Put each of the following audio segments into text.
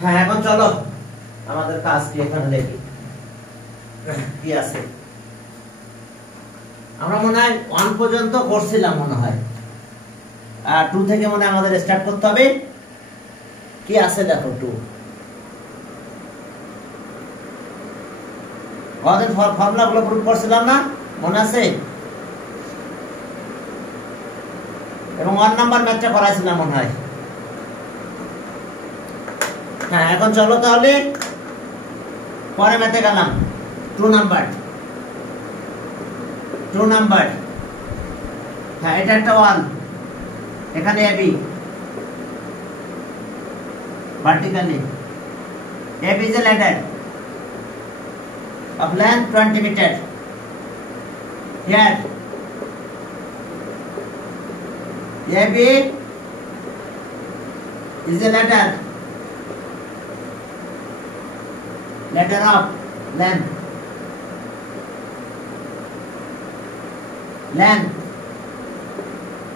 হ্যাঁ, এখন চলো আমাদের কাজ কি এখানে দেখি কি আছে। আমরা মনে হয় 1 পর্যন্ত করছিলাম মনে হয়, আর 2 থেকে মনে হয় আমাদের স্টার্ট করতে হবে। কি আছে দেখো 2 আমাদের ফর্মুলাগুলো প্রুফ করছিলাম না, মনে আছে? এবং 1 নাম্বার ম্যাথটা করাইছিলাম মনে হয়। হ্যাঁ, এখন চলো তাহলে পরে ম্যাথে গেলাম। 2 নাম্বার। হ্যাঁ, এটা একটা ওয়াল, এখানে AB vertically. AB is a ladder of length 20 meter. Here AB is a ladder of length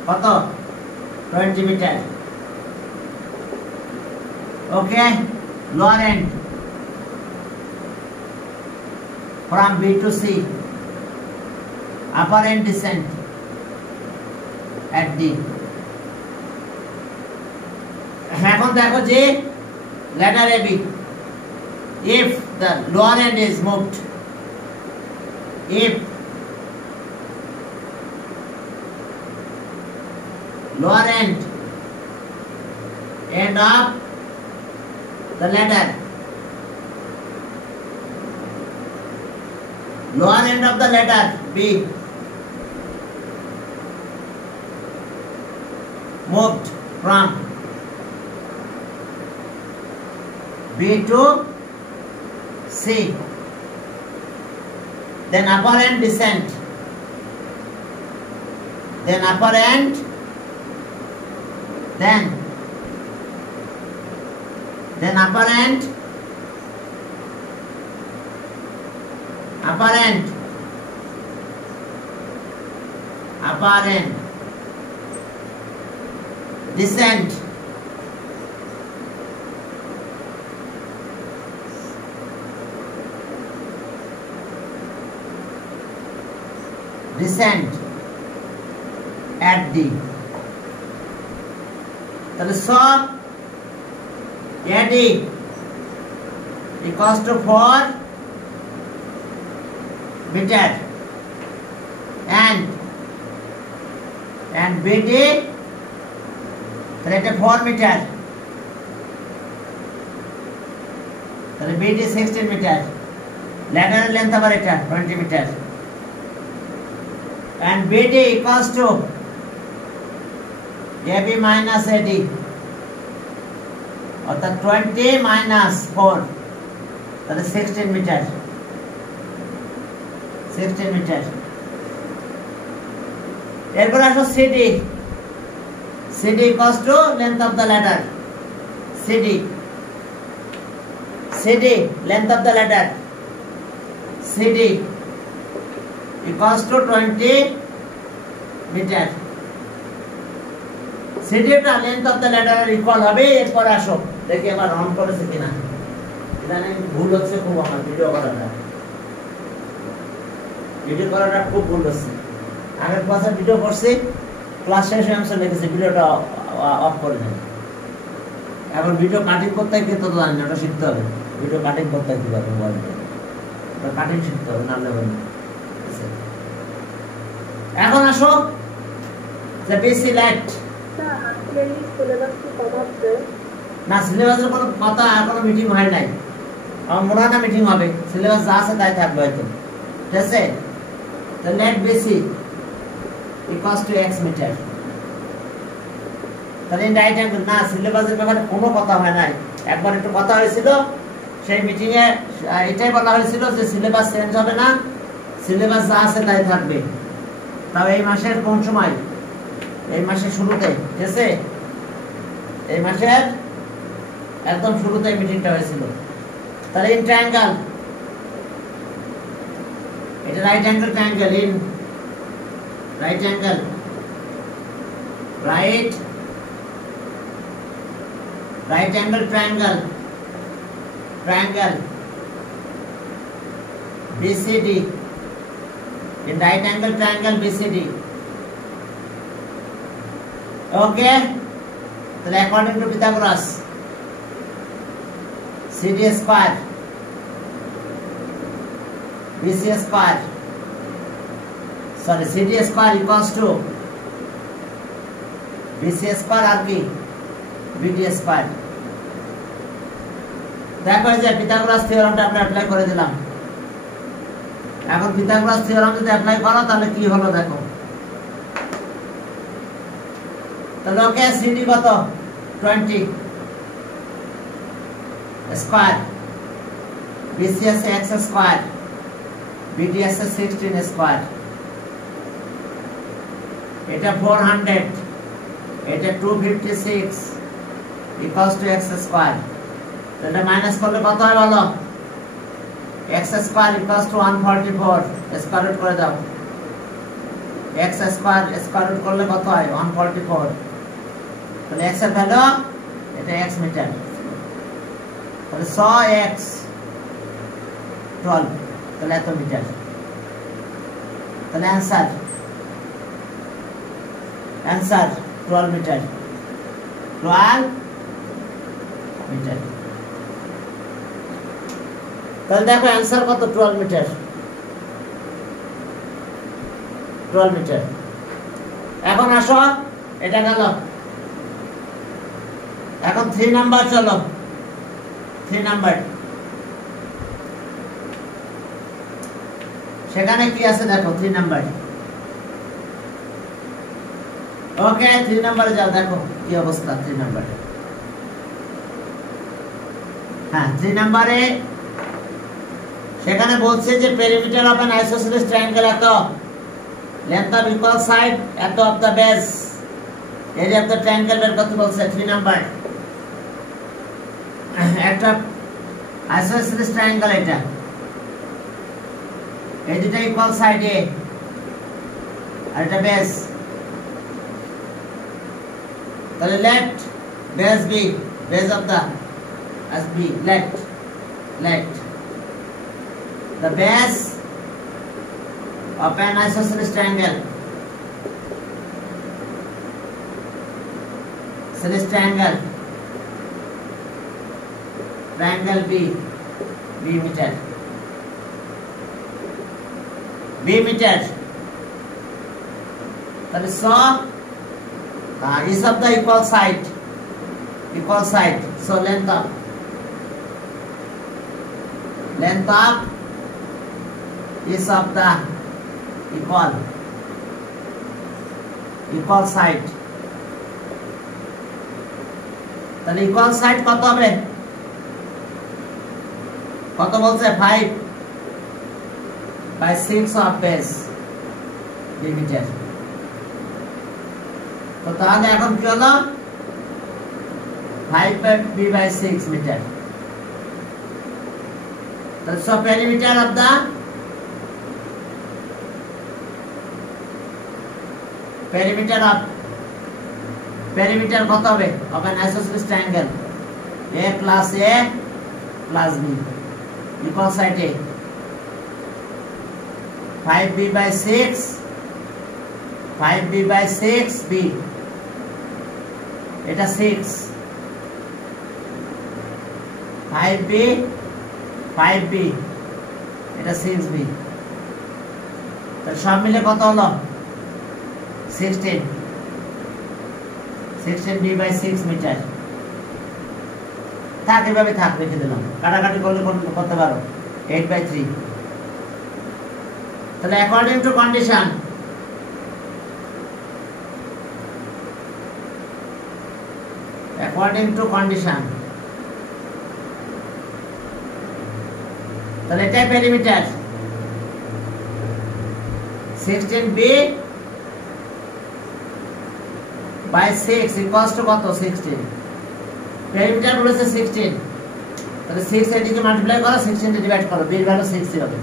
কত 20 meter. Okay, lower end from B to C, upper end descent at D. এখন দেখো যে ladder AB, if the lower end is moved, if lower end of the ladder, lower end of the ladder B moved from B to C, then upper end descent, then upper end, then upper end, descent, at D. তাহলে সব AD equals to 4 meter and BD তাহলে এটা 4 meter, তাহলে BD 16 meter, lateral length আবার এটা 20 meter and BD equals to AB minus AD অর্থাৎ 20 minus 4 তাহলে 16 মিটার। এরপর আসো CD equals to length of the ladder, CD length of the ladder, CD equals to 20 meter. CD টা length of the ladder equal হবে। এরপর আসো দেখি আবার অন করেছে কিনা, জানেন ভুল হচ্ছে খুব, আমার ভিডিও করাটা খুব ভুল হচ্ছে। আগের ক্লাসে ভিডিও করছি, ক্লাস শেষে আমি লিখেছি ভিডিওটা অফ করে দেন। এখন ভিডিও কাটিং করতে গিয়ে তো জানেন ওটা শিখতে হবে, ভিডিও কাটিং করতে কিভাবে মোবাইলে কাটিং শিখতে হবে, না নেবেন। এখন আসো যে বেসি লাইট না, সিলেবাসের কোনো কথা এখনো মিটিং হয় নাই, আমার মনে হয় না মিটিং হবে। সিলেবাস যা আছে তাই থাকবে হয়তো, ঠিক আছে? The net BC equals to x meter. তাহলে রাইট অ্যাঙ্গেল না, সিলেবাসের ব্যাপারে কোনো কথা হয় নাই। একবার একটু কথা হয়েছিল সেই মিটিং এ, এটাই বলা হয়েছিল যে সিলেবাস চেঞ্জ হবে না, সিলেবাস যা আছে তাই থাকবে। তাও এই মাসের কোন সময়? এই মাসের শুরুতে, ঠিক আছে? এই মাসের একদম শুরুতে মিটিংটা হয়েছিল। তাহলে ইন ট্রায়াঙ্গেল, এটা right angle triangle, in right angle, right angle triangle triangle BCD, in right angle triangle BCD. Okay, then according to Pythagoras, CD square BC square, sorry, CD square equals to BC square আর কি BD square. দেখো এই যে পিথাগোরাস থিওরামটা আমরা অ্যাপ্লাই করে দিলাম। এখন Pythagoras theorem যদি অ্যাপ্লাই করো তাহলে কি হলো দেখো। তাহলে ওকে সিডি কত 20 স্কয়ার, বিসি আছে x স্কয়ার, বিডি আছে 16 স্কয়ার, এটা 400, এটা 256 ইকুয়ালস টু x স্কয়ার। এটা মাইনাস করলে কত হয় বলো? x square equals to 144, square root করে দাও। x স্কয়ার স্কয়ার রুট করলে কত হয়? 144। তাহলে x এর ভ্যালু এটা x মিটার, তাহলে 100x 12, তাহলে এত মিটার। তাহলে অ্যানসার 12 মিটার, 12 মিটার। তাহলে দেখো অ্যানসার কত? 12 মিটার, 12 মিটার। এখন আসো, এটা গেল। এখন 3 নাম্বার, চলো 3 নাম্বার। সেখানে কি আছে দেখো 3 নাম্বার। ওকে 3 নাম্বারে যাও, দেখো কি অবস্থা 3 নাম্বারে। হ্যাঁ 3 নাম্বারে সেখানে বলছে যে পেরিমিটার অফ অ্যান আইসোসেলেস ট্রায়াঙ্গেল এত, লেন্থ অফ ইকুয়াল সাইড এত of the base, area of the triangle বের করতে বলছে। 3 নাম্বার একটা আইসোসেলেস ট্রায়াঙ্গেল, এটা এই দুটো ইকুয়াল সাইড এ আর এটা বেস। তাহলে left base B, base of the as b, left the base of an isosceles triangle, triangle b meter, that is so is of the equal side, so length of is of the equal side. তাহলে equal side কত হবে? কত বলছে? 5/6 of base b meter। তো তাহলে এখন কি হলো? 5/b/6 metre. So perimeter of the perimeter কত হবে? of an isosceles triangle a plus b equal side a, 5b/6 b, এটা 6, 5b এটা 6b, তাহলে সব মিলে কত হলো? 16b/6 metre. থাক এভাবে থাক, রেখে দিলাম। কাটাকাটি করলে করতে পারো 8/3। তাহলে অ্যাকর্ডিং টু কন্ডিশন, তাহলে এটাই পেরিমিটার। 16b/6 ইকুয়ালস টু কত? 16। পেরিমিটার বলেছে 16, তাহলে 6 এদিকে মাল্টিপ্লাই করো, 16 দিয়ে ডিভাইড করো, b এর ভ্যালু 6 হবে।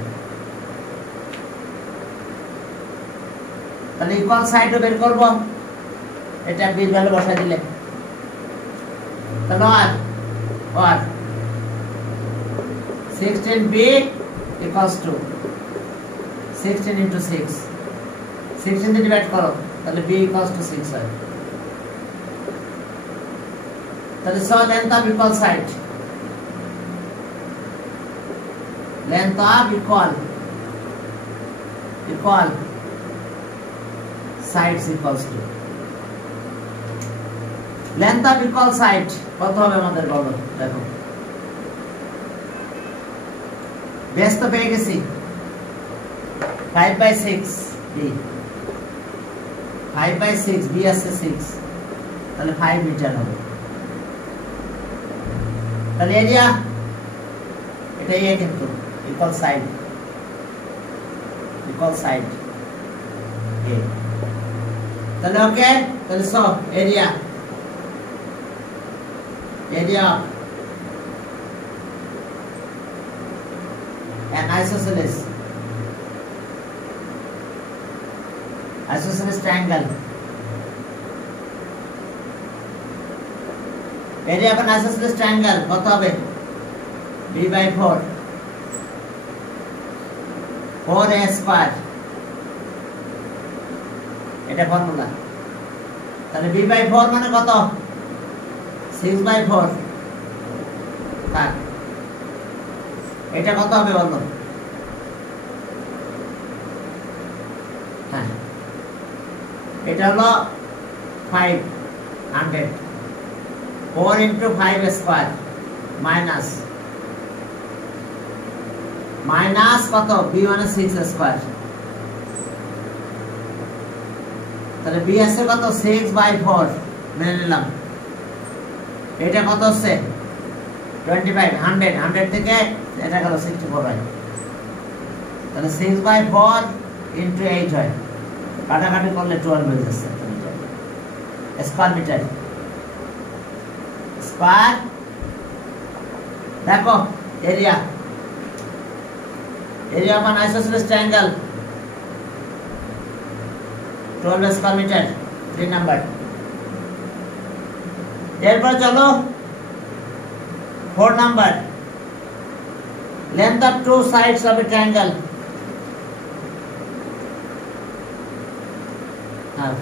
তাহলে ইকুয়াল সাইডও বের করব, এটা b এর ভ্যালু বসাই দিলে। তাহলে আর 16b equals to 16 into 6 16 দিয়ে ডিভাইড করো তাহলে b equals to 6 হয় তাহলে so length of equal side length of equal sides equals to length of equal side কত হবে আমাদের বলো দেখো বেস তো পেয়ে গেছি 5/6 b 5/6 b আছে 6 তাহলে 5 মিটার হবে তাহলে এরিয়া এটাই কিন্তু equal side a তাহলে ওকে তাহলে so area an isosceles triangle area of an isosceles triangle কত হবে b/4 4a square এটা ফর্মুলা তাহলে b/4 মানে কত 6/4 কাট এটা কত হবে বলো হ্যাঁ এটা হলো 500 4 into 5 square minus কত b মানে 6 square তাহলে b আছে কত 6/4 মেনে নিলাম এটা কত হচ্ছে 25 100 থেকে এটা গেল 64 হয় তাহলে 6/4 into 8 হয় কাটাকাটি করলে 12 হয়ে যাচ্ছে স্কয়ার মিটার স্কয়ার দেখো area of an isosceles triangle 12 square meter 3 number এরপর চলো 4 number length of two sides of a triangle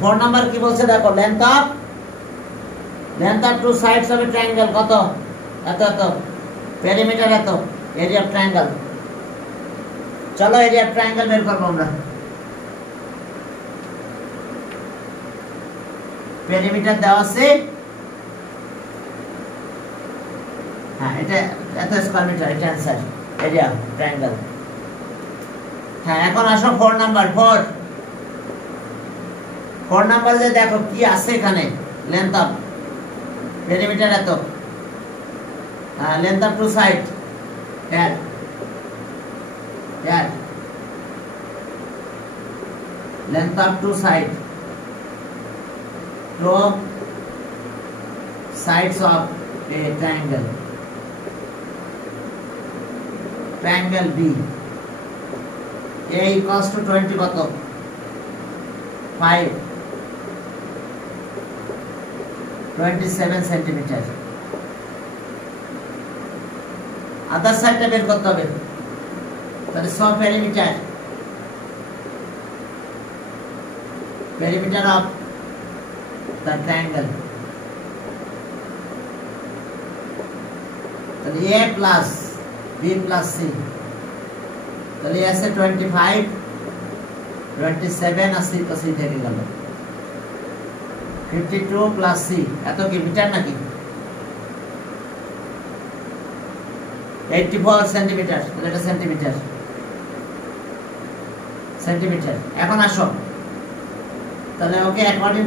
4 number কি বলছে দেখো length of two sides of a triangle কত এত perimeter এত area of triangle চলো area of triangle বের করব আমরা perimeter দেওয়া আছে হ্যাঁ এটা এত স্কয়ার মিটার এটা आंसर area of triangle হ্যাঁ এখন আসো 4 নাম্বার 4 নাম্বার যে দেখো কি আছে এখানে length of perimeter এত length of two side add length of two sides of a triangle B a equals to 20 কত 5 27 সেন্টিমিটার আদার সাইডটা বের করতে হবে তাহলে সব perimeter of the triangle তাহলে a plus b plus c তাহলে আছে 25 27 আর c তো c থেকে গেল 52 plus c এত কি মিটার নাকি 84 সেন্টিমিটার তাহলে এটা সেন্টিমিটার এখন আসো তাহলে ওকে অ্যাকর্ডিং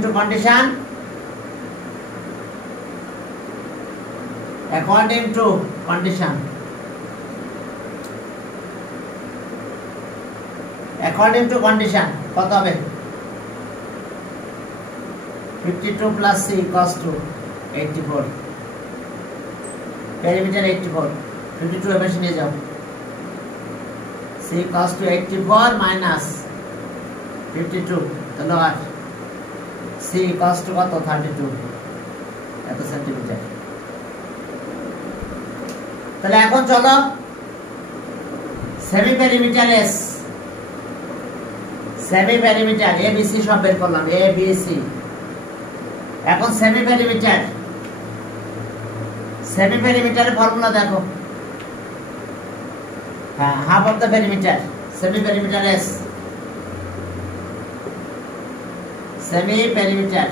টু কন্ডিশন কত হবে 52 plus c equals to 84 perimeter 84 52 এর বেশি নিয়ে যাও c equals to 84 minus 52 তাহলে আর c equals to কত 32 এত সেন্টিমিটার তাহলে এখন চলো semi perimeter S, semi perimeter A B C সব বের করলাম, এ বি সি। এখন সেমি পেরিমিটার, সেমি পেরিমিটারের ফর্মুলা দেখো। হ্যাঁ, half of the perimeter, semi perimeter S, semi perimeter,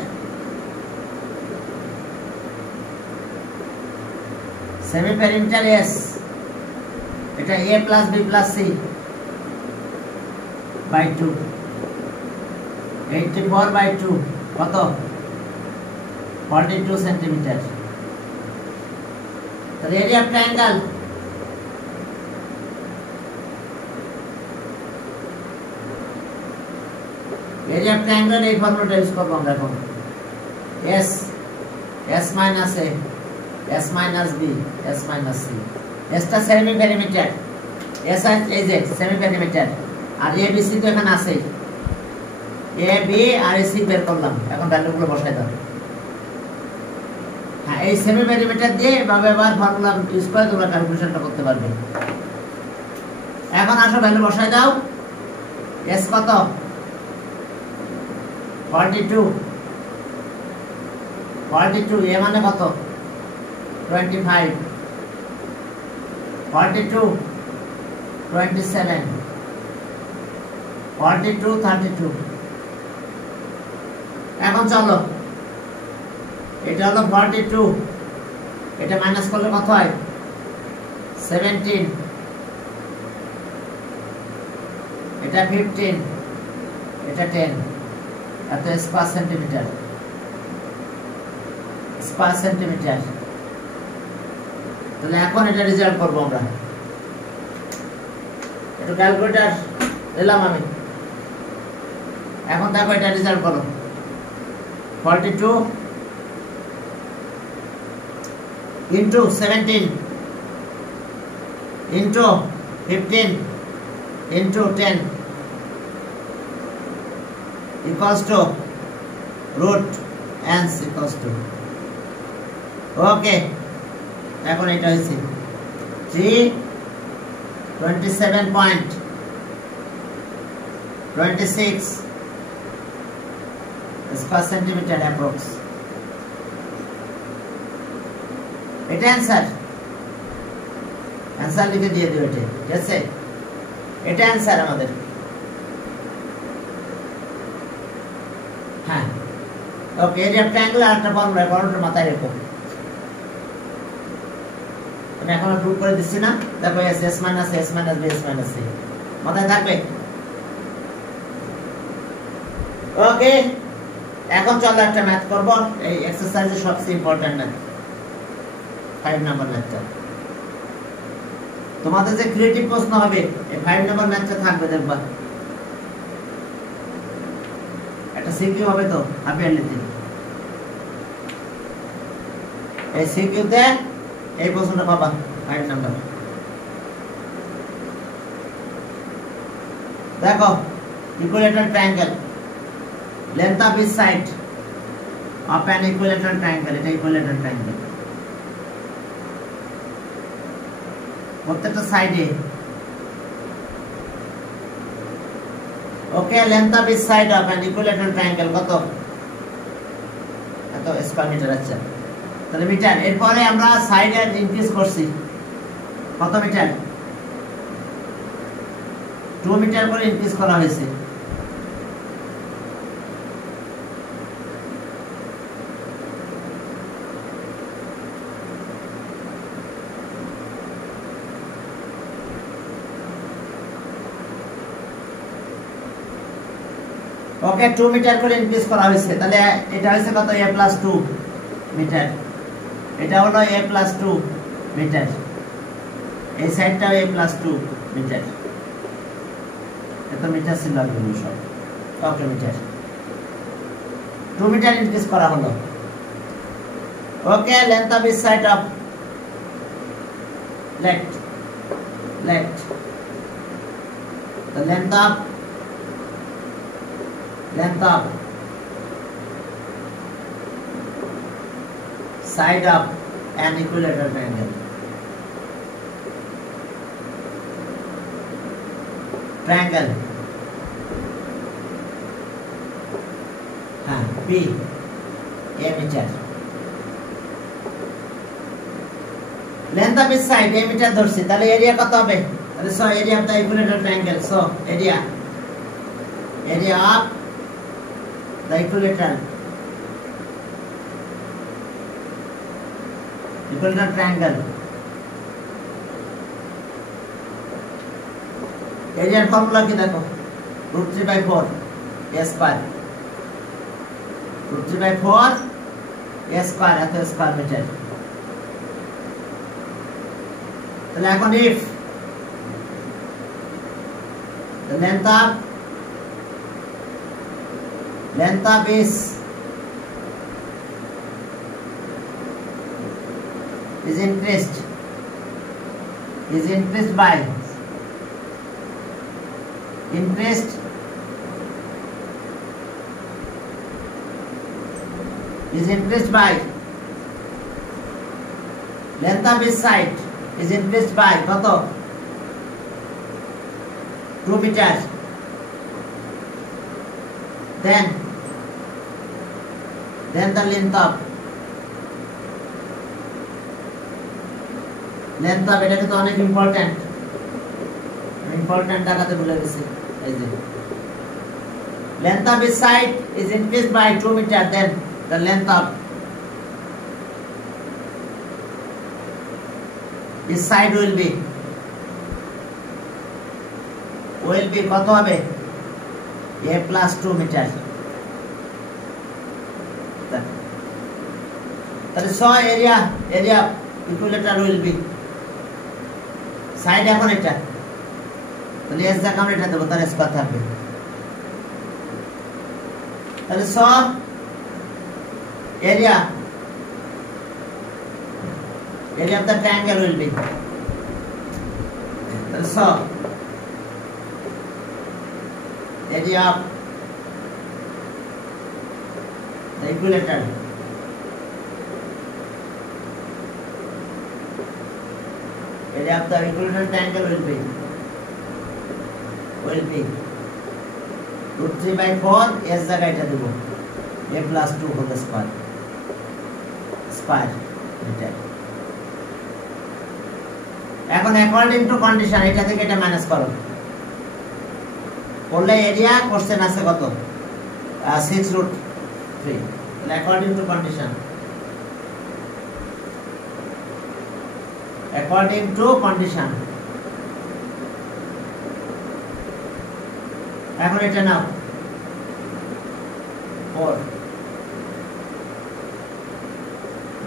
semi perimeter S, এটা A plus B plus C by 2, 84 by 2 কত? 42 centimetre. তাহলে area of triangle, area of triangle এই ফর্মুলাটা use করব আমরা এখন। S, S minus A, S minus B, S minus C. এসটা semi perimeter, S এই যে সেমি পেরিমিটার, আর এ বি সি তো এখানে আছে, এ বি আর সি বের করলাম। এখন ভ্যালুগুলো বসাই দাও। হ্যাঁ, এই সেমি পেরিমিটার দিয়ে এভাবে আবার ফর্মুলা ইউজ করে তোমরা ক্যালকুলেশনটা করতে পারবে। এখন আসো ভ্যালু বসাই দাও। এস কত? 42, 42, এ মানে কত? 25, 42, 27, 42, 32। এখন চলো, এটা হলো 42, এটা মাইনাস করলে কত হয়? 17, এটা 15, এটা 10, এত স্কয়ার সেন্টিমিটার, স্কয়ার সেন্টিমিটার। তাহলে এখন এটা রেজাল্ট করবো আমরা। একটু ক্যালকুলেটর দিলাম আমি। এখন দেখো এটা রেজাল্ট করো। 42 into 17 into 15 into 10 equals to root n equals to, okay, এখন এটা হইছে 327.26 স্কয়ার সেন্টিমিটার অ্যাপ্রক্স। এটা অ্যান্সার, অ্যান্সার লিখে দিয়ে দিও। এটা ঠিক আছে, এটা অ্যান্সার আমাদের। হ্যাঁ, ওকে, এরিয়া অফ ট্রায়াঙ্গেল আর একটা ফর্মুলা, ফর্মুলাটা মাথায় রেখো। আমি এখন প্রুভ করে দিচ্ছি না, দেখো S, S minus S minus B, S minus C মাথায় থাকবে। ওকে, এখন চলো একটা ম্যাথ করব। এই এক্সারসাইজে সবচেয়ে ইম্পর্টেন্ট ম্যাথ, 5 নাম্বার ম্যাথটা। তোমাদের যে ক্রিয়েটিভ প্রশ্ন হবে এই 5 নাম্বার ম্যাথটা থাকবে, দেখবা একটা সিকিউ হবে তো হাফ ইয়ারলিতে। এই সিকিউতে এই প্রশ্নটা পাবা 5 নাম্বার। দেখো, equilateral triangle, length of each side of an equilateral triangle, এটা ইকুইলেটারাল ট্রায়াঙ্গেল। প্রত্যেকটা সাইডে, ওকে, length of each side of an equilateral triangle কত? এত স্কয়ার মিটার। আচ্ছা, তাহলে মিটার। এরপরে আমরা সাইডে ইনক্রিজ করছি কত মিটার? 2 মিটার করে ইনক্রিজ করা হয়েছে। ওকে, 2 মিটার করে ইনক্রিজ করা হয়েছে। তাহলে এটা হয়েছে কত? a plus 2 metre. এটা হলো a প্লাস 2 মিটার, এই সাইডটাও a প্লাস 2 মিটার। এত মিটার ছিল এগুলো সব। ওকে, মিটার 2 মিটার ইনক্রিজ করা হলো। Okay, length of each side of left, the length of side of an equilateral triangle. Triangle हाँ B A metre length of इस साइड ए मीटर ধরছি তাহলে এরিয়া কত হবে তাহলে so area of the equilateral triangle so area of the equilateral triangle এরিয়ার formula কি দেখো √3/4 a স্কয়ার √3/4 a স্কয়ার এত স্কয়ার মিটার তাহলে এখন if the length of is increased by length of this side is increased by কত 2 meter then the length of এটা কিন্তু অনেক ইম্পর্টেন্ট দেখাতে ভুলে গেছি এই যে length of this side is increased by 2 meter then the length of this side will be কত হবে a plus 2 meter তাহলে so area equilateral will be side এখন এটা তাহলে এস জায়গা আমরা এটা দেব তার স্কয়ার থাকবে তাহলে so area of the triangle will be so area of the equilateral triangle will be √3/4 s জায়গা এটা দেব a plus 2 whole square metre এখন অ্যাকর্ডিং টু কন্ডিশন এটা থেকে এটা মাইনাস করো করলে এরিয়া কোশ্চেন আছে কত 6√3 তাহলে অ্যাকর্ডিং টু কন্ডিশন এখন এটা নাও 4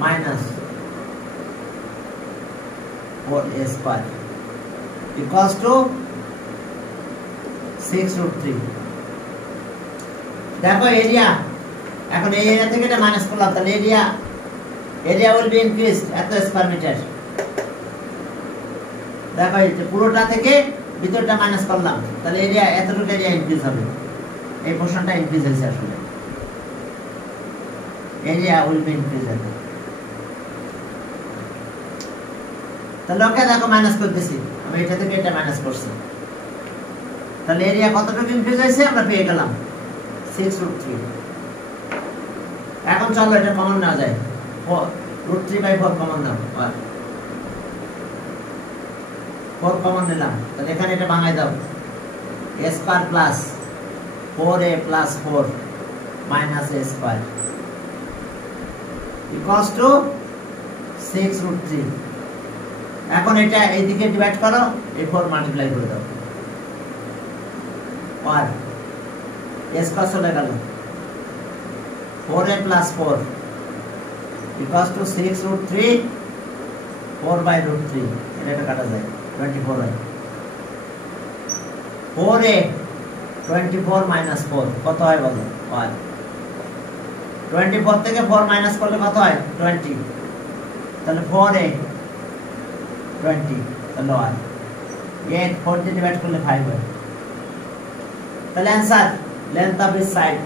minus 4a square equals to 6√3 দেখো এরিয়া এখন এই এরিয়া থেকে এটা মাইনাস করলাম তাহলে এরিয়া will be increased এত স্কয়ার মিটার দেখো এই পুরোটা থেকে ভিতরটা মাইনাস করলাম তাহলে এরিয়া এতটুকু এরিয়া ইনক্রিজ হবে এই পোরশনটা ইনক্রিজ হয়েছে আসলে এরিয়া will be increased তাহলে ওকে দেখো মাইনাস করতেছি আমি এটা থেকে এটা মাইনাস করছি তাহলে এরিয়া কতটুকু ইনক্রিজ হয়েছে আমরা পেয়ে গেলাম 6√3 এখন চলো এটা কমন না যায় √3/4 কমন নাও 4 কমন নিলাম তাহলে এখানে এটা ভাঙাই দাও a square plus 4a plus 4 minus a square equals two 6√3 এখন এটা এইদিকে ডিভাইড করো এই 4 মাল্টিপ্লাই করে দাও আর s কত চলে গেল 4a plus 4 equals to 6√3 4/√3 এটা কাটা যায় 24 হয় 4a 24 minus 4 কত হয় বলো 1 24 থেকে 4 মাইনাস করলে কত হয় 20 তাহলে 4a 20 তাহলে 1 8 4 দিয়ে ডিভাইড করলে 5 হয় তাহলে answer length of this side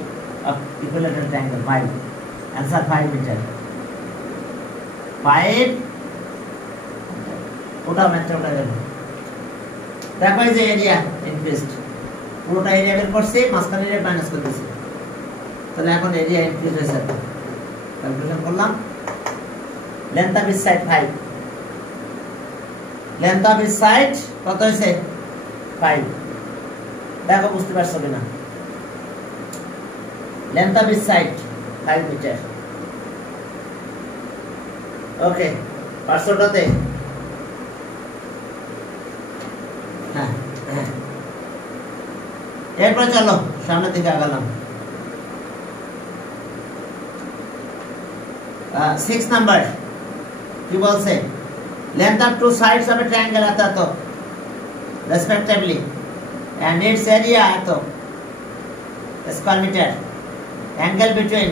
of equilateral triangle 5 आंसर 5 meter 5 ওটা ম্যাথটা ওটা গেল দেখো এই যে এরিয়া ইনক্রিজড পুরোটা এরিয়া বের করছি, মাঝখানে এরিয়া মাইনাস করে দিয়েছি। তাহলে এখন এরিয়া ইনক্রিজ হয়েছে, ক্যালকুলেশন করলাম। Length of each side 5, length of each side কত হয়েছে 5। দেখো বুঝতে পারছো কিনা, length of each side 5 metre. Okay, পার্শ্বটাতে হ্যাঁ হ্যাঁ। এরপর চলো সামনের দিকে আগালাম। 6 নাম্বার কি বলছে, length of two sides of a triangle এত রেসপেক্টিভলি and its area এত square metre, angle between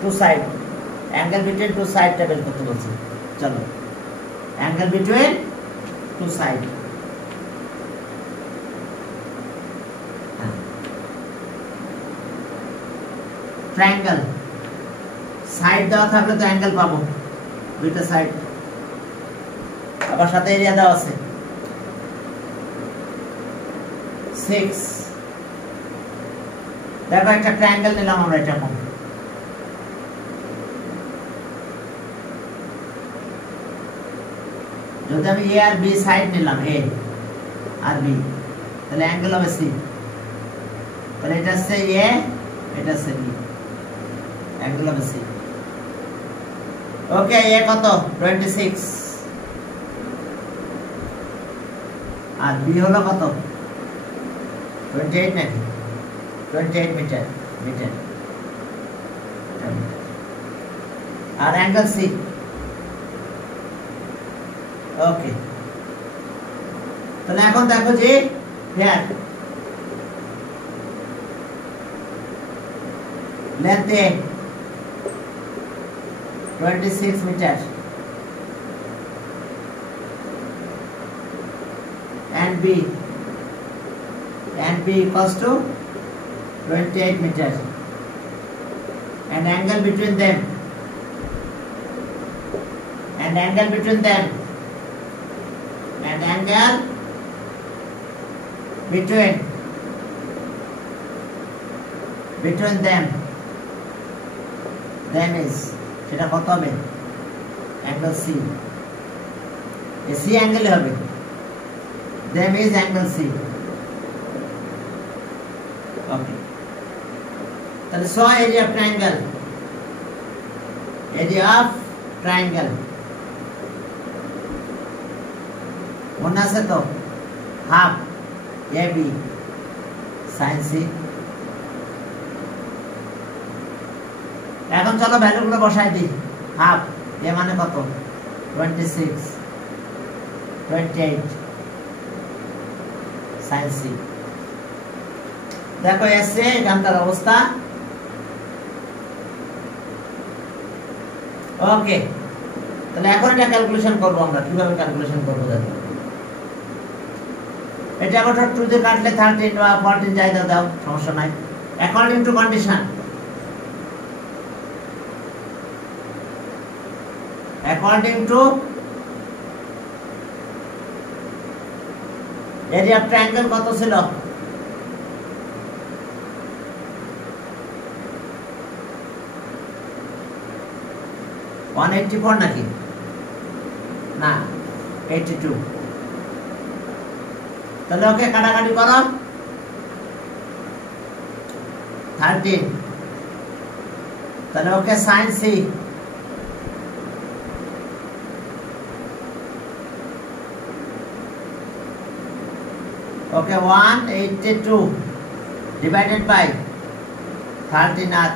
two side, angle between two side টা বের করতে বলছে। চলো, angle between two side, triangle side দেওয়া থাকলে তো অ্যাঙ্গেল পাবো, দুইটা সাইড, আবার সাথে এরিয়া দেওয়া আছে 6। দেখো একটা ট্রায়াঙ্গেল নিলাম আমরা, এটা কোন যদি আমি এ আর বি সাইড নিলাম, এ আর বি, তাহলে অ্যাঙ্গেল হবে সি। তাহলে এটা হচ্ছে এ, এটা হচ্ছে বি, অ্যাঙ্গেল হবে সি। ওকে, এ কত 26 আর বি হলো কত 28 নাকি 28 মিটার, মিটার আর অ্যাঙ্গেল সি। ওকে, তাহলে এখন দেখো যে here length A 26 metre and B equals to 28 meters, and angle between them and angle between them is সেটা কত হবে angle C, এই C angle হবে, them is angle C. Okay, তাহলে so area of triangle, area of triangle মনে আছে তো, half AB sin C। এখন চলো ভ্যালুগুলো বসাই দিই। হাফ এ মানে কত 26, 28 sin C। দেখো এসে এখানকার অবস্থা। ওকে, তাহলে এখন এটা ক্যালকুলেশন করব আমরা, কিভাবে ক্যালকুলেশন করব দেখো। এটা আবার 2 দিয়ে কাটলে 13 বা 14 যাই দাও, সমস্যা নাই, according to condition, according to area of triangle কত ছিল 184 নাকি না 82। তাহলে ওকে কাটাকাটি করো 13, তাহলে ওকে sin C okay 182 divided by 13 আর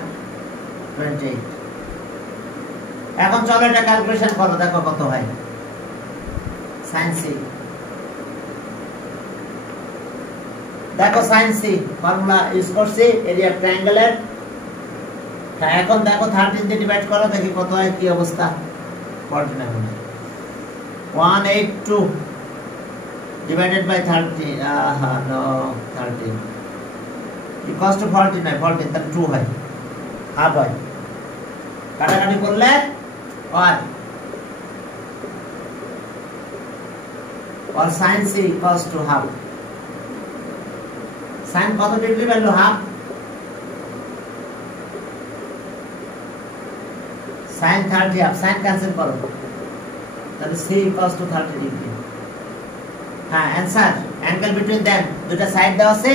28। এখন চলো এটা ক্যালকুলেশন করো, দেখো কত হয় sin C। দেখো sin C ফর্মুলা ইউজ করছি এরিয়া ট্রায়াঙ্গেলের। এখন দেখো 13 দিয়ে ডিভাইড করো, দেখি কত হয়, কি অবস্থা 14 এখন 182 divided by 30 no 13 equals to 49, 14 তাহলে 2 হয়, হাফ হয়, কাটাকাটি করলে or sin C equals to half, sine কত degree value half sin 30 half sine cancel করো তাহলে c = 30 ডিগ্রি হ্যাঁ आंसर অ্যাঙ্গেল বিটুইন देम দুটো সাইড দেওয়া আছে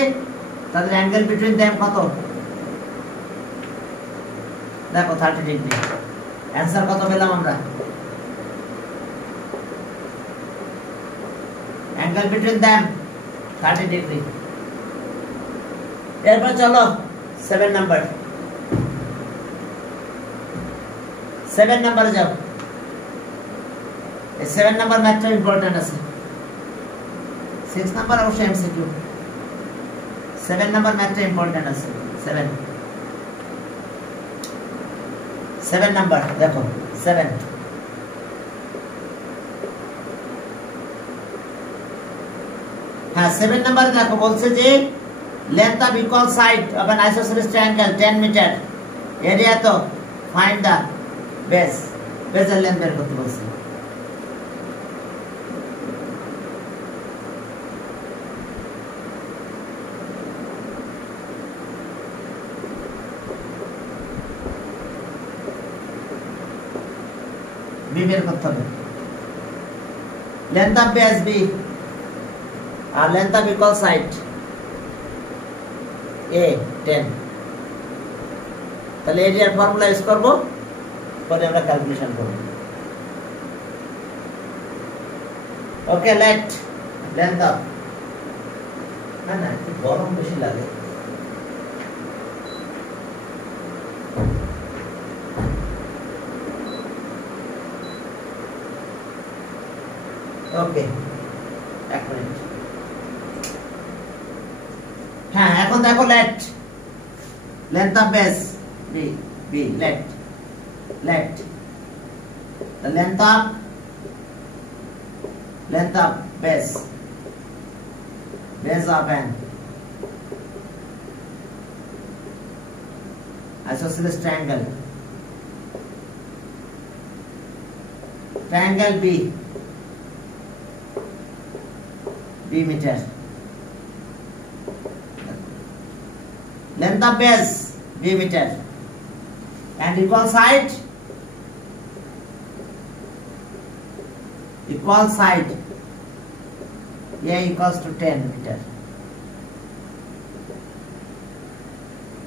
তাহলে অ্যাঙ্গেল বিটুইন देम কত দেখো 30 ডিগ্রি आंसर কত পেলাম আমরা অ্যাঙ্গেল বিটুইন देम 30 ডিগ্রি এরপর চলো 7 নাম্বার 7 নাম্বারে যাও এই 7 নাম্বার ম্যাথটা ইম্পর্টেন্ট আছে 6 নাম্বার অবশ্যই এমসিকিউ 7 নাম্বার ম্যাথটা ইম্পর্টেন্ট আছে 7 নাম্বার দেখো 7 হ্যাঁ 7 নাম্বারে দেখো বলছে যে length of equal side of an isosceles triangle 10 meter area তো find the base বেজের লেন্থ বের করতে বলছে বি বের করতে হবে length of base b R length of equal side a 10 তাহলে এরিয়ার ফর্মুলা ইউজ করব পরে আমরা ক্যালকুলেশন করব ওকে লেট লেন্থ অফ না একটু গরম বেশি লাগে ওকে এক মিনিট হ্যাঁ এখন দেখো let length of base B let the length of base of an isosceles triangle B meter length of base b meter and equal side a equals to 10 meter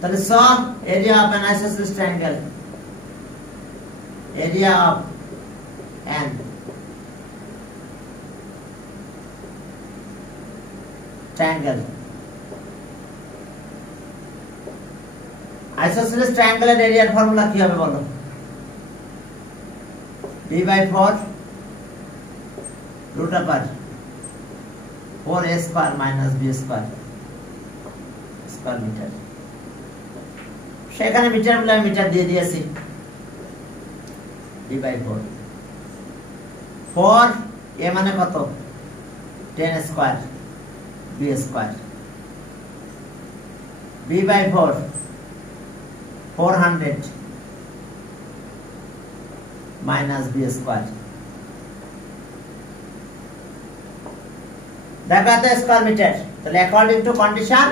that is so area of an isosceles triangle area of an triangle isosceles triangle এর এরিয়ার formula কি হবে বলো b/4 root upper 4a square minus b square meter সেখানে মিটার বলে আমি মিটার দিয়ে দিয়েছি b/4 4 a মানে কত 10 square b square b/4 400 minus b square দেখাতে স্কয়ার মিটার তাহলে অ্যাকর্ডিং টু কন্ডিশন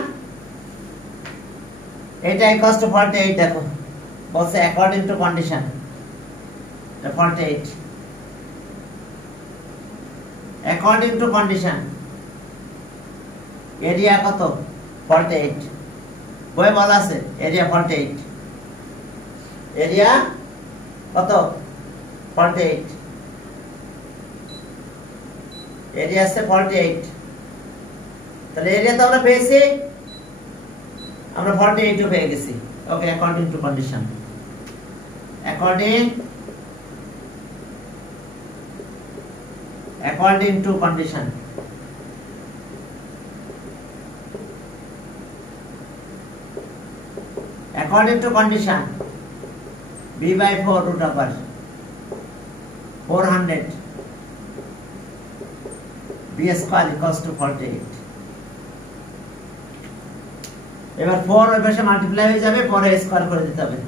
এটা ইকুয়ালস টু 48 দেখো বলছে অ্যাকর্ডিং টু কন্ডিশন এটা 48 অ্যাকর্ডিং টু কন্ডিশন এরিয়া কত 48 বই বলা আছে এরিয়া 48 এরিয়া কত 48 এরিয়া আছে 48 তাহলে এরিয়া তো আমরা পেয়েছি আমরা 48 ও পেয়ে গেছি okay according to condition according to condition b/4 root upper 400 b square equals to 48 এবার 4 এর পাশে মাল্টিপ্লাই হয়ে যাবে পরে স্কয়ার করে দিতে হবে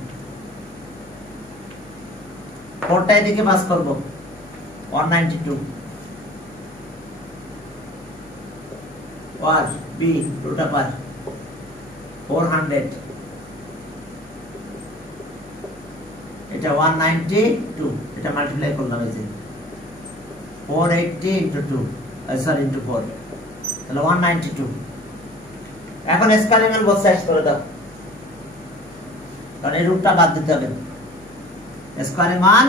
4 টা এদিকে পাস করব 192 or b root upper 400 এটা 192 এটা মাল্টিপ্লাই করলাম এই যে 480 into 2 সরি into 4 তাহলে 192 এখন স্কয়ারিং এর বোথ সাইডস করে দাও কারণ এই রুটটা বাদ দিতে হবে স্কয়ারিং অন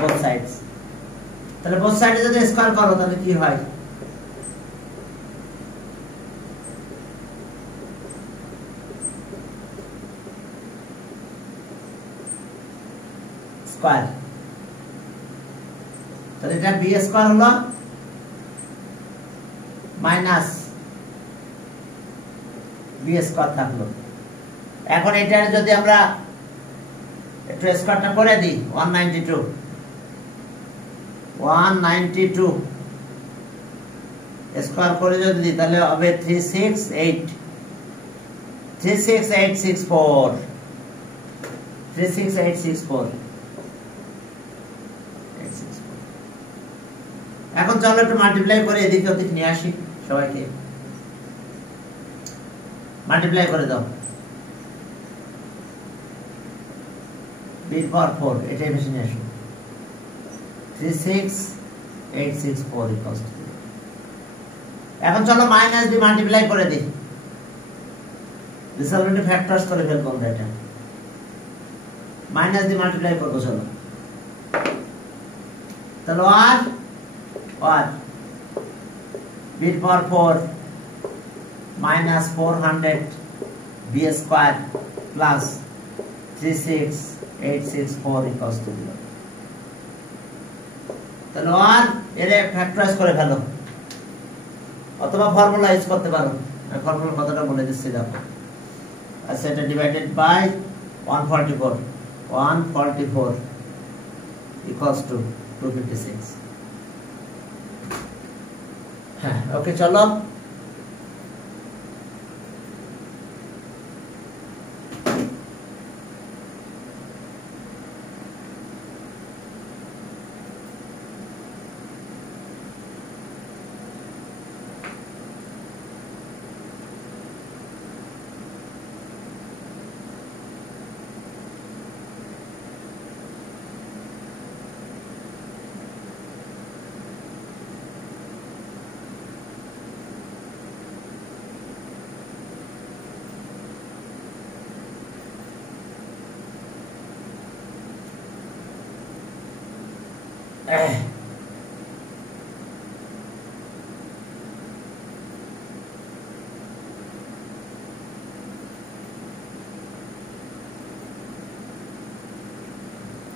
বোথ সাইডস তাহলে বোথ সাইডে যদি স্কয়ার করো তাহলে কি হয় স্কয়ার তাহলে এটা বি স্কয়ার হলো মাইনাস বি স্কয়ার থাকলো এখন এটার যদি আমরা একটু স্কয়ারটা করে দিই 192 স্কয়ার করে যদি দিই তাহলে হবে 36864 এখন চলো একটু মাল্টিপ্লাই করে এদিকে ওদিক নিয়ে আসি সবাইকে মাল্টিপ্লাই করে দাও b for 4 এটাই বেশি নিয়ে আসো 36864 equals to 0 এখন চলো মাইনাস দিয়ে মাল্টিপ্লাই করে দিই ডিসঅ্যালরেন্ট ফ্যাক্টরস করে ফেলবো আমরা এটা মাইনাস দিয়ে মাল্টিপ্লাই করব চলো তাহলে আর b for 4 minus 400 b square plus 36864 equals to 0 তাহলে আর এর ফ্যাক্টরাইজ করে ফেলো অথবা ফর্মুলা ইউজ করতে পারো ফর্মুলা কতটা বলে দিচ্ছি দেখো আচ্ছা এটা ডিভাইডেড বাই 144 equals to 256 হ্যাঁ ওকে চলো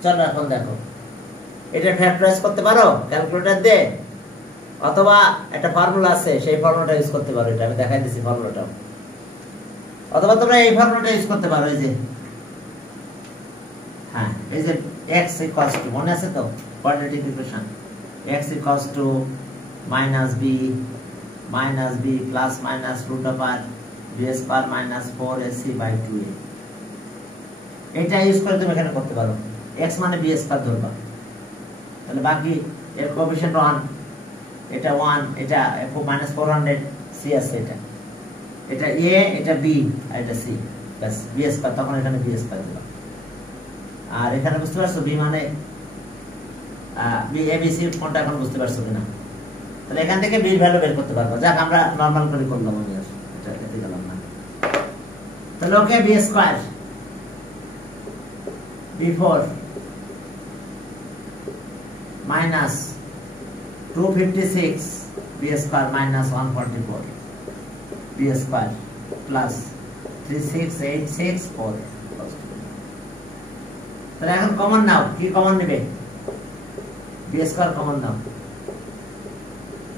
চলো এখন দেখো এটা ফ্যাক্টরাইজ করতে পারো ক্যালকুলেটর দিয়ে অথবা একটা ফর্মুলা আছে সেই ফর্মুলাটা ইউজ করতে পারো এটা আমি দেখাই দিছি ফর্মুলাটা অথবা তোমরা এই ফর্মুলাটা ইউজ করতে পারো এই যে হ্যাঁ এই যে x = মনে আছে তো quadratic equation x = -b plus minus root over b square minus 4ac/2a এটা ইউজ করে তুমি এখানে করতে পারো x মানে b স্কয়ার ধরবা তাহলে বাকি এর কোএফিশিয়েন্ট 1 এটা 1 এটা -400 c আছে এটা a এটা b আর এটা c বাস b স্কয়ার তখন এখানে b স্কয়ার দিবা আর এখানে বুঝতে পারছো b মানে b a b c কোনটা এখন বুঝতে পারছো কিনা তাহলে এখান থেকে b এর ভ্যালু বের করতে পারবা যাক আমরা নরমাল করে করলাম আমি এটা এতে গেলাম না তাহলে ওকে b square b4 minus 256 b square minus 144 b square plus 36864 তাহলে এখন কমন নাও কি কমন নেবে b square কমন নাও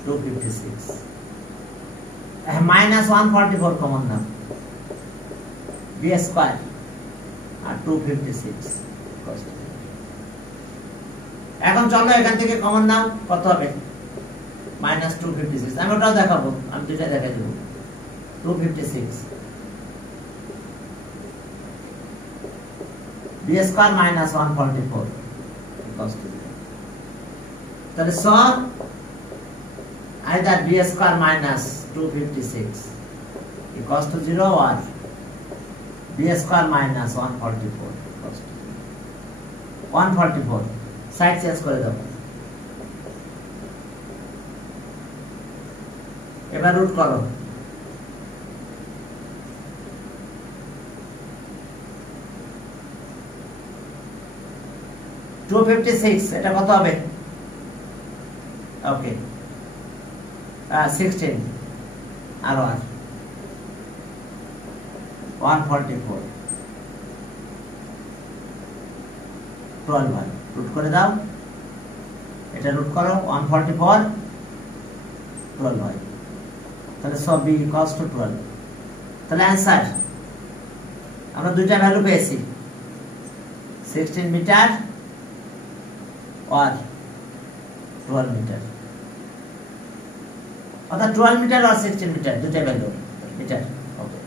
256 minus 144 কমন নাও b square আর 256 এখন চলো এখান থেকে কমন নাও কত হবে -256 আমি ওটাও দেখাবো আমি দুইটা দেখাই দেব 256 b square minus 144 equals to 0 তাহলে so either b square minus 256 equals to 0 or B square minus 144 144 side change করে দাও। এবার রুট করো। এটা কত হবে? ওকে 16 আরো 144 12 হয়, রুট করে দাও। এটা রুট করো 144 12 হয়, তাহলে সব বি ইকুয়ালস টু 12। তাহলে অ্যান্সার আমরা দুইটা ভ্যালু পেয়েছি, 16 মিটার আর 12 মিটার, অর্থাৎ 12 মিটার আর 16 মিটার দুইটা ভ্যালু মিটার। ওকে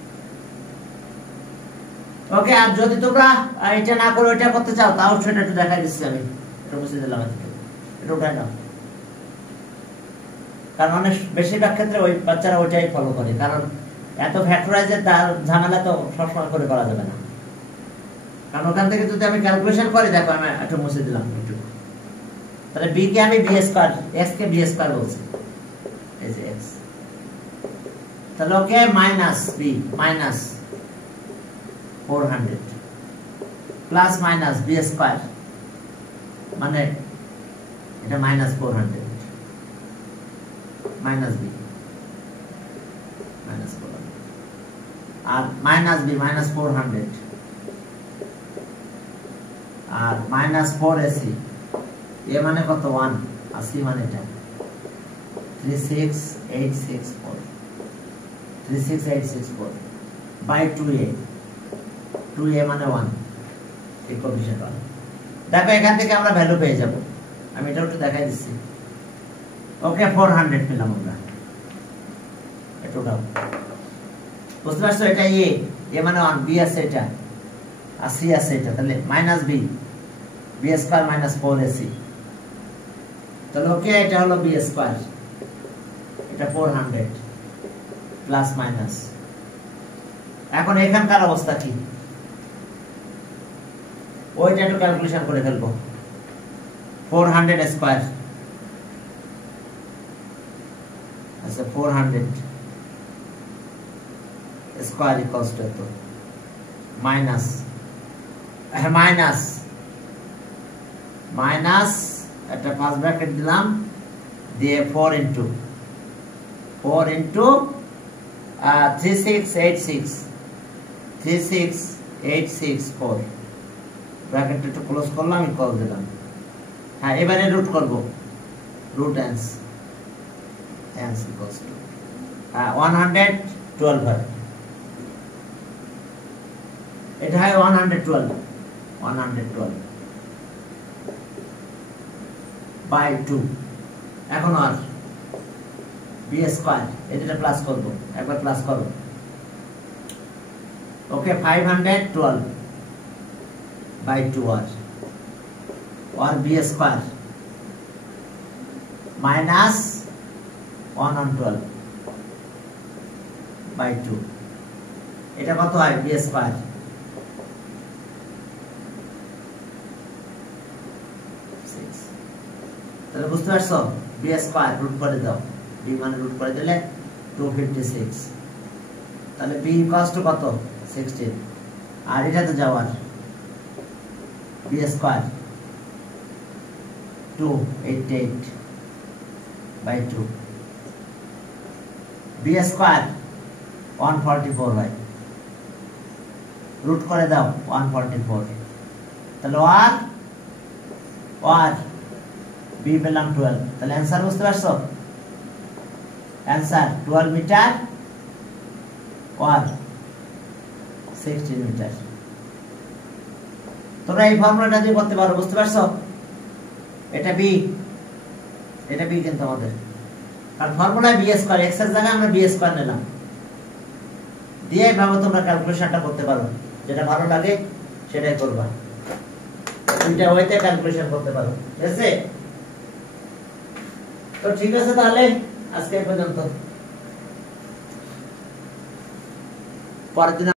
ওকে, আর যদি তোমরা এটা না করে ওইটা করতে চাও তাও সেটা একটু দেখাই দিচ্ছি আমি। এটা বুঝে দিলাম, এটা উঠাই নাও, কারণ অনেক বেশিরভাগ ক্ষেত্রে ওই বাচ্চারা ওইটাই ফলো করে, কারণ এত ফ্যাক্টরাইজের ঝামেলা তো সবসময় করে করা যাবে না। কারণ ওখান থেকে যদি আমি ক্যালকুলেশন করি, দেখো আমি একটু মুছে দিলাম একটু, তাহলে বি কে আমি বি স্কয়ার, এক্স কে বি স্কয়ার বলছি, এই যে এক্স, তাহলে okay minus B minus 400 plus minus B square, মানে এটা মাইনাস 400 মাইনাস বি মাইনাস 400 আর মাইনাস বি মাইনাস 400 আর মাইনাস 4 এসি, এ মানে কত 1 আর সি মানে এটা 36864 36864 বাই 2a, 2a মানে 1, এই কোএফিশিয়েন্ট 1। দেখো এখান থেকে আমরা ভ্যালু পেয়ে যাব, আমি এটা একটু দেখাই দিচ্ছি। ওকে 400 পেলাম আমরা, এটা দাও, বুঝতে পারছো? এটা এ মানে 1, বি আছে এটা আর সি আছে এটা, তাহলে minus B, B square minus 4ac, তাহলে ওকে এটা হলো বি স্কয়ার, এটা 400 প্লাস মাইনাস। এখন এখানকার অবস্থা কি, ওইটা একটু ক্যালকুলেশন করে ফেলবো। 400 স্কয়ার, আচ্ছা 400 স্কয়ার ইকুয়ালস টু এত মাইনাস মাইনাস মাইনাস একটা পাঁচ ব্র্যাকেট দিলাম, দিয়ে 4 ইনটু 36864 ব্র্যাকেটটা একটু ক্লোজ করলাম, ইকুয়াল দিলাম। হ্যাঁ, এবারে রুট করব, রুট অ্যান্স ইকুয়ালস টু 112 হয়, এটা হয় 112 বাই 2। এখন আর বি স্কয়ার, এটা প্লাস করব, একবার প্লাস করব। ওকে 512 বাই 2 আর বি স্কয়ার মাইনাস 112 বাই 2, এটা কত হয় বি স্কয়ার, তাহলে বুঝতে পারছো? বি স্কয়ার রুট করে দাও, বি মানে রুট করে দিলে 256, তাহলে বি ইকুয়ালস টু কত 16, আর এটা তো যাওয়ার B square 288 by 2, B square 144 হয়, রুট করে দাও 144, তাহলে আর বি পেলাম 12, তাহলে অ্যান্সার বুঝতে পারছো? অ্যান্সার 12 মিটার আর 16 মিটার। তোমরা এই ফর্মুলাটা দিয়ে করতে পারো, বুঝতে পারছো? এটা বি কিন্তু আমাদের, কারণ ফর্মুলায় বি স্কয়ার, এক্স এর জায়গায় আমরা বি স্কয়ার নিলাম, দিয়ে ভাবে তোমরা ক্যালকুলেশনটা করতে পারো, যেটা ভালো লাগে সেটাই করবা, দুইটা ওয়েতে ক্যালকুলেশন করতে পারো, ঠিক আছে? তো ঠিক আছে, তাহলে আজকে এই পর্যন্ত, পরের দিন